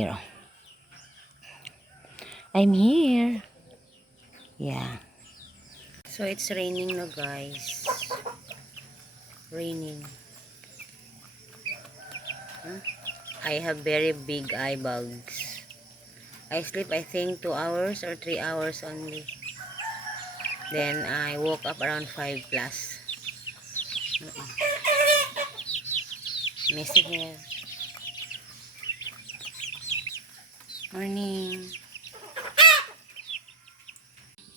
Here. I'm here. Yeah. So it's raining na guys. Raining. Huh? I have very big eye bags. I sleep I think 2 hours or 3 hours only. Then I woke up around 5 plus. Messy hair. Morning.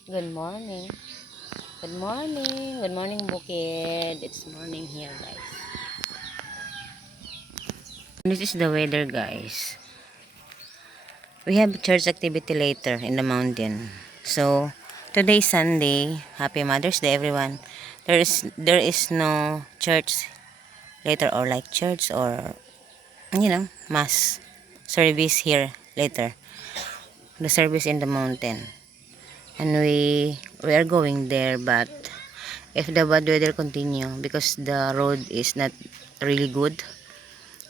Good morning. Good morning. Good morning, Bukid. It's morning here, guys. This is the weather, guys. We have church activity later in the mountain. So, today is Sunday. Happy Mother's Day, everyone. There is no church later, or like church or mass service here later. The service in the mountain. And we are going there, but if the bad weather continue, because the road is not really good,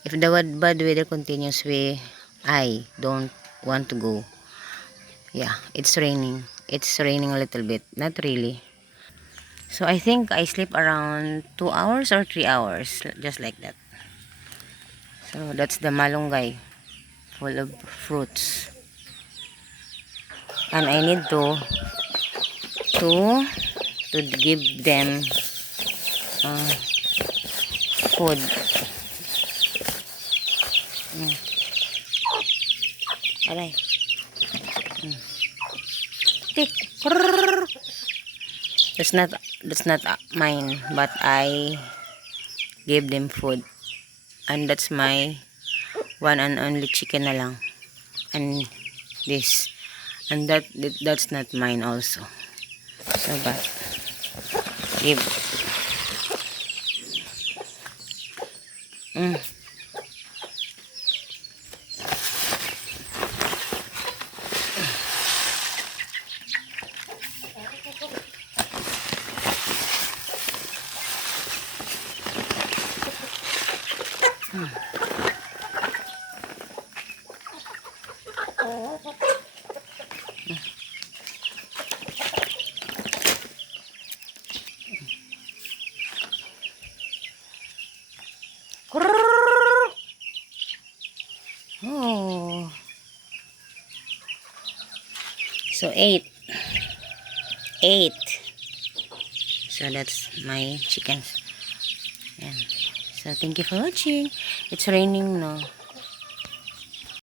if the bad weather continues, I don't want to go. Yeah, it's raining a little bit, not really. So I think I sleep around 2 hours or 3 hours, just like that. So that's the malunggay, full of fruits, and I need to to give them food. Aray. Tick. That's not mine, but I gave them food, and that's my one and only chicken na lang, and this, and that's not mine also. So but give. mm. Oh, so eight. So that's my chickens. Yan. So thank you for watching. It's raining, no?